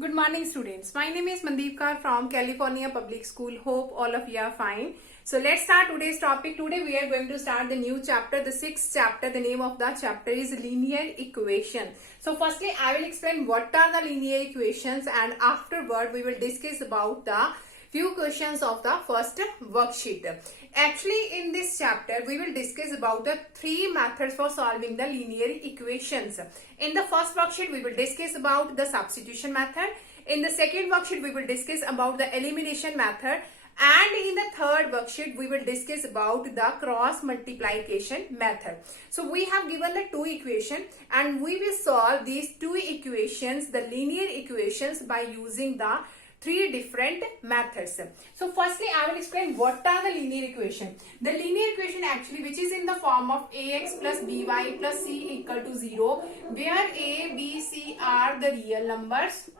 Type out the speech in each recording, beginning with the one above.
Good morning, students. My name is Mandeep Kaur from California Public School. Hope all of you are fine. So let's start today's topic. Today we are going to start the new chapter, the sixth chapter. The name of the chapter is linear equation. So firstly, I will explain what are the linear equations, and afterward we will discuss about the few questions of the first worksheet. Actually, in this chapter, we will discuss about the three methods for solving the linear equations. In the first worksheet, we will discuss about the substitution method. In the second worksheet, we will discuss about the elimination method. And in the third worksheet, we will discuss about the cross multiplication method. So we have given the two equations and we will solve these two equations, the linear equations, by using the three different methods. So firstly, I will explain what are the linear equation. The linear equation actually, which is in the form of ax plus by plus c equal to 0, where a, b, c are the real numbers,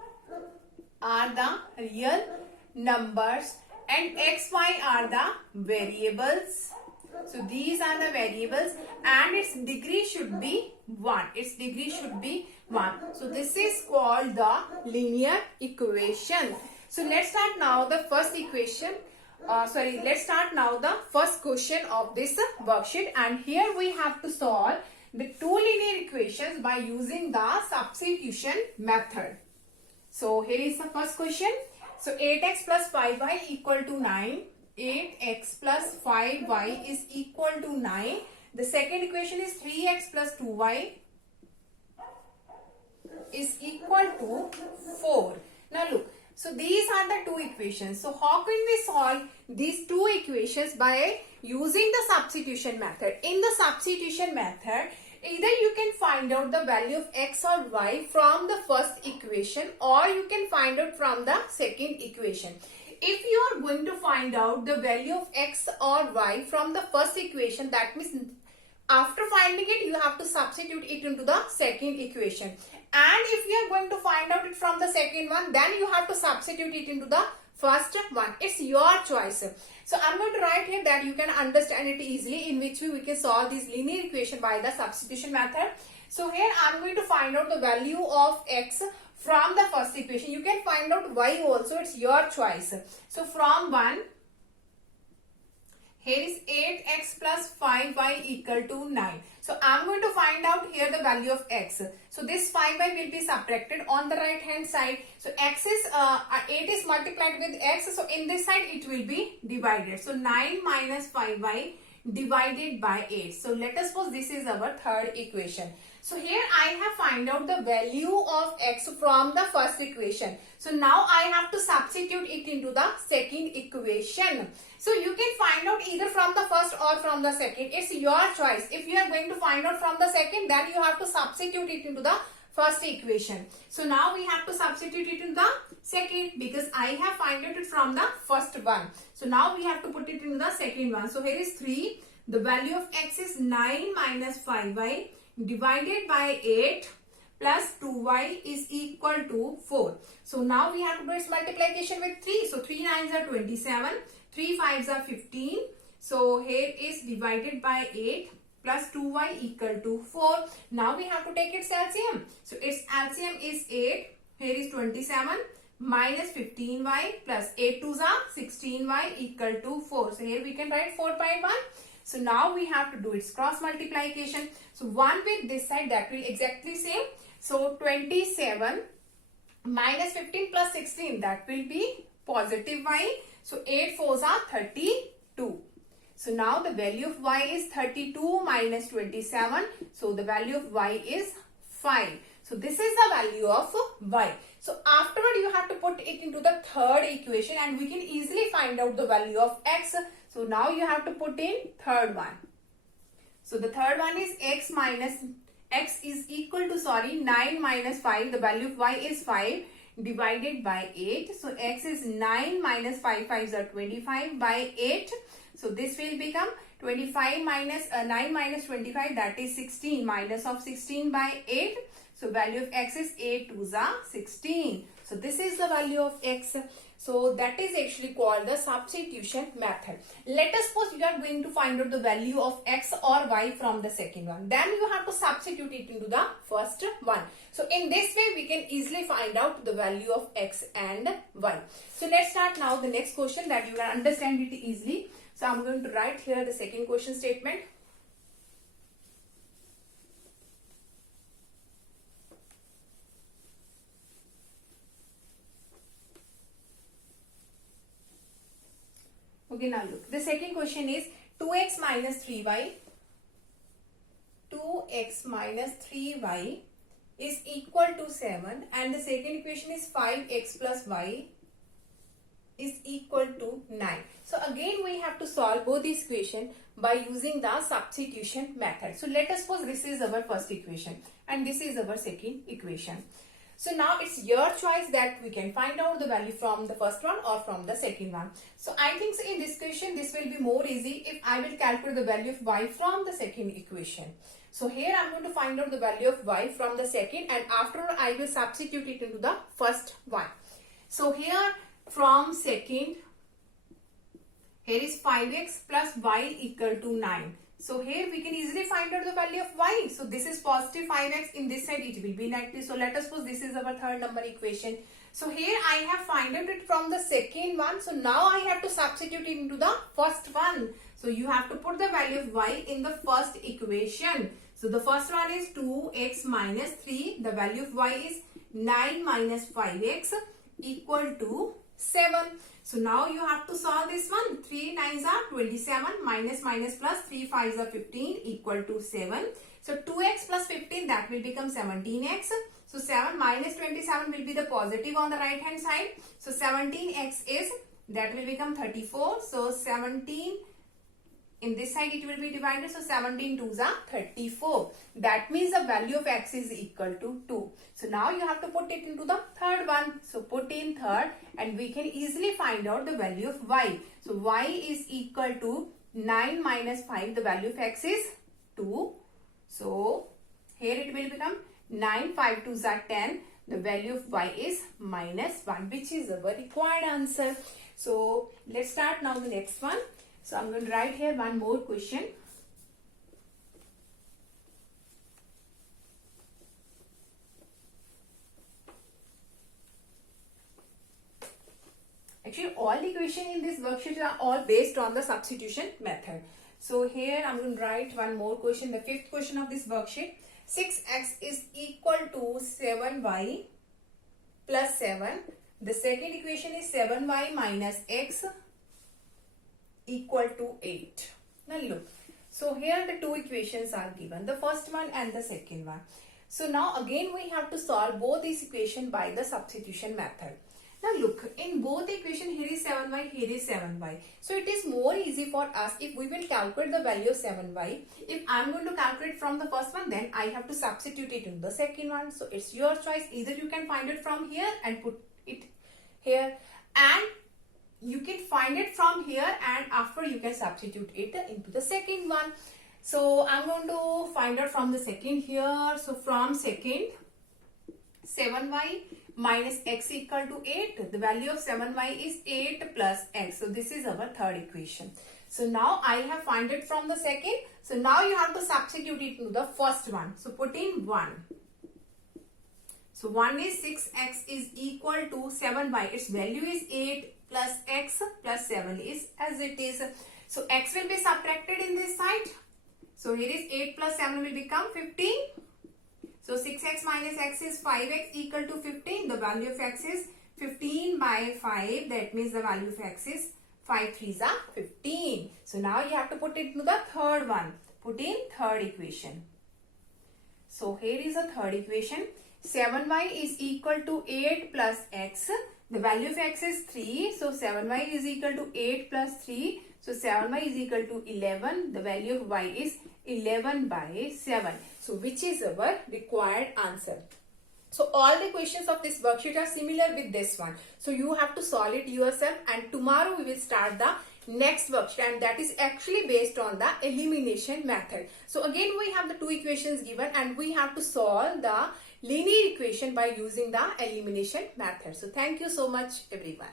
and x, y are the variables. So these are the variables and its degree should be 1. So this is called the linear equation. So let's start now the first equation. Let's start now the first question of this worksheet, and here we have to solve the two linear equations by using the substitution method. So here is the first question. So 8x plus 5y equal to 9. 8x plus 5y is equal to 9. The second equation is 3x plus 2y is equal to 4. Now look, so these are the two equations. So how can we solve these two equations? By using the substitution method. In the substitution method, either you can find out the value of x or y from the first equation, or you can find out from the second equation. If you are going to find out the value of x or y from the first equation, that means after finding it, you have to substitute it into the second equation. And if you are going to find out it from the second one, then you have to substitute it into the first one. It's your choice. So I'm going to write here that you can understand it easily, in which way we can solve this linear equation by the substitution method. So here I'm going to find out the value of x from the first equation. You can find out y also, it's your choice. So from 1, here is 8x plus 5y equal to 9. So I'm going to find out here the value of x. So this 5y will be subtracted on the right hand side. So x is 8 is multiplied with x. So in this side it will be divided. So 9 minus 5y divided by 8. So let us suppose this is our third equation. So here I have find out the value of x from the first equation. So now I have to substitute it into the second equation. So you can find out either from the first or from the second. It's your choice. If you are going to find out from the second, then you have to substitute it into the first equation. So now we have to substitute it in the second, because I have find out it from the first one. So now we have to put it into the second one. So here is 3. The value of x is 9 minus 5y divided by 8 plus 2y is equal to 4. So now we have to do its multiplication with 3. So 3 9s are 27. 3 5s are 15. So here is divided by 8 plus 2y equal to 4. Now we have to take its LCM. So its LCM is 8. Here is 27 minus 15y plus 8 2s are 16y equal to 4. So here we can write 4 by 1. So now we have to do its cross multiplication. So 1 with this side, that will exactly same. So 27 minus 15 plus 16, that will be positive y. So 8 4s are 32. So now the value of y is 32 minus 27. So the value of y is 5. So this is the value of y. So afterward you have to put it into the third equation, and we can easily find out the value of x. So now you have to put in third one. So the third one is x is equal to 9 minus 5. The value of y is 5 divided by 8. So x is 9 minus 5 5s are 25 by 8. So this will become 25 minus 9 minus 25, that is 16, minus of 16 by 8. So value of x is 8 2s are 16. So this is the value of x. So that is actually called the substitution method. Let us suppose you are going to find out the value of x or y from the second one. Then you have to substitute it into the first one. So in this way we can easily find out the value of x and y. So let's start now the next question that you can understand it easily. So I'm going to write here the second question statement. Okay, now look. The second question is 2x minus 3y. 2x minus 3y is equal to 7, and the second equation is 5x plus y is equal to 9. So again we have to solve both these equations by using the substitution method. So let us suppose this is our first equation and this is our second equation. So now it's your choice that we can find out the value from the first one or from the second one. So I think so in this question this will be more easy if I will calculate the value of y from the second equation. So here I'm going to find out the value of y from the second, and after all I will substitute it into the first one. So here from second, here is 5x plus y equal to 9. So here we can easily find out the value of y. So this is positive 5x, in this side it will be negative. So let us suppose this is our third number equation. So here I have found out it from the second one. So now I have to substitute it into the first one. So you have to put the value of y in the first equation. So the first one is 2x minus 3. The value of y is 9 minus 5x equal to 7. So now you have to solve this one. 3 9s are 27, minus minus plus 3 5s are 15 equal to 7. So 2x plus 15, that will become 17x. So 7 minus 27 will be the positive on the right hand side. So 17x is, that will become 34. So 17, in this side it will be divided. So 17 2s are 34. That means the value of x is equal to 2. So now you have to put it into the third one. So put in third and we can easily find out the value of y. So y is equal to 9 minus 5. The value of x is 2. So here it will become 9 5 2s are 10. The value of y is minus 1, which is our required answer. So let's start now the next one. So I'm going to write here one more question. Actually, all the equations in this worksheet are all based on the substitution method. So here I'm going to write one more question, the fifth question of this worksheet. 6x is equal to 7y plus 7. The second equation is 7y minus x equal to 8. Now look, so here the two equations are given, the first one and the second one. So now again we have to solve both these equations by the substitution method. Now look, in both the equation, here is 7y, here is 7y. So it is more easy for us if we will calculate the value of 7y. If I am going to calculate from the first one, then I have to substitute it in the second one. So it's your choice. Either you can find it from here and put it here, and you can find it from here and after you can substitute it into the second one. So I'm going to find out from the second here. So from second, 7y minus x equal to 8. The value of 7y is 8 plus x. So this is our third equation. So now I have found it from the second. So now you have to substitute it into the first one. So put in 1. So 1 is 6x is equal to 7y. Its value is 8 plus x plus 7 is as it is. So x will be subtracted in this side. So here is 8 plus 7 will become 15. So 6x minus x is 5x equal to 15. The value of x is 15 by 5. That means the value of x is 5 3s are 15. So now you have to put it into the third one. Put in third equation. So here is a third equation. 7y is equal to 8 plus x. The value of x is 3. So 7y is equal to 8 plus 3. So 7y is equal to 11. The value of y is 11 by 7. So which is our required answer. So all the questions of this worksheet are similar with this one. So you have to solve it yourself, and tomorrow we will start the next worksheet, and that is actually based on the elimination method. So again we have the two equations given and we have to solve the linear equation by using the elimination method. So thank you so much everyone.